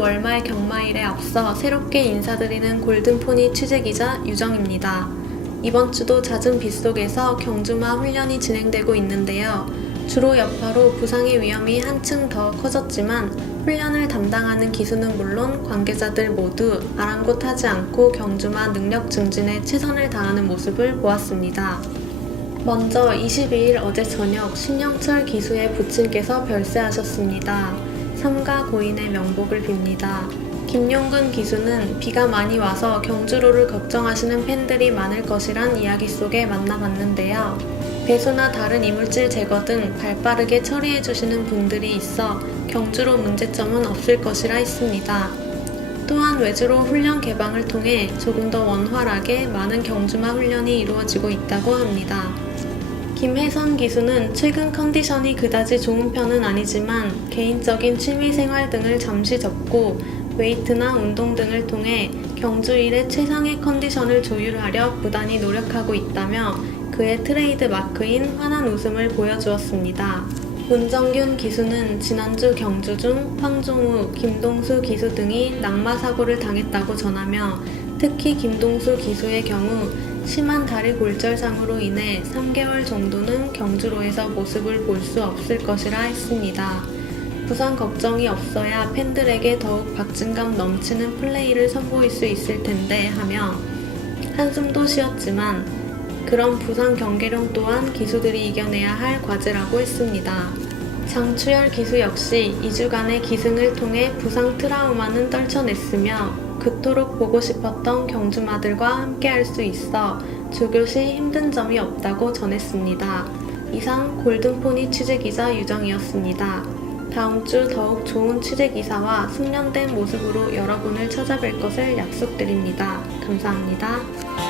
금요일에 앞서 새롭게 인사드리는 골든포니 취재기자 유정입니다. 이번 주도 잦은 빗속에서 경주마 훈련이 진행되고 있는데요. 주로 여파로 부상의 위험이 한층 더 커졌지만 훈련을 담당하는 기수는 물론 관계자들 모두 아랑곳하지 않고 경주마 능력 증진에 최선을 다하는 모습을 보았습니다. 먼저 22일 어제 저녁 신영철 기수의 부친께서 별세하셨습니다. 삼가 고인의 명복을 빕니다. 김용근 기수는 비가 많이 와서 경주로를 걱정하시는 팬들이 많을 것이란 이야기 속에 만나봤는데요. 배수나 다른 이물질 제거 등 발빠르게 처리해 주시는 분들이 있어 경주로 문제점은 없을 것이라 했습니다. 또한 외주로 훈련 개방을 통해 조금 더 원활하게 많은 경주마 훈련이 이루어지고 있다고 합니다. 김혜선 기수는 최근 컨디션이 그다지 좋은 편은 아니지만 개인적인 취미 생활 등을 잠시 접고 웨이트나 운동 등을 통해 경주 일의 최상의 컨디션을 조율하려 부단히 노력하고 있다며 그의 트레이드 마크인 환한 웃음을 보여주었습니다. 문정균 기수는 지난주 경주 중 황종우, 김동수 기수 등이 낙마 사고를 당했다고 전하며 특히 김동수 기수의 경우 심한 다리 골절상으로 인해 3개월 정도는 경주로에서 모습을 볼 수 없을 것이라 했습니다. 부상 걱정이 없어야 팬들에게 더욱 박진감 넘치는 플레이를 선보일 수 있을 텐데 하며 한숨도 쉬었지만 그런 부상 경계령 또한 기수들이 이겨내야 할 과제라고 했습니다. 장추열 기수 역시 2주간의 기승을 통해 부상 트라우마는 떨쳐냈으며 그토록 보고 싶었던 경주마들과 함께 할 수 있어 조교시 힘든 점이 없다고 전했습니다. 이상 골든포니 취재기자 유정이었습니다. 다음 주 더욱 좋은 취재기사와 숙련된 모습으로 여러분을 찾아뵐 것을 약속드립니다. 감사합니다.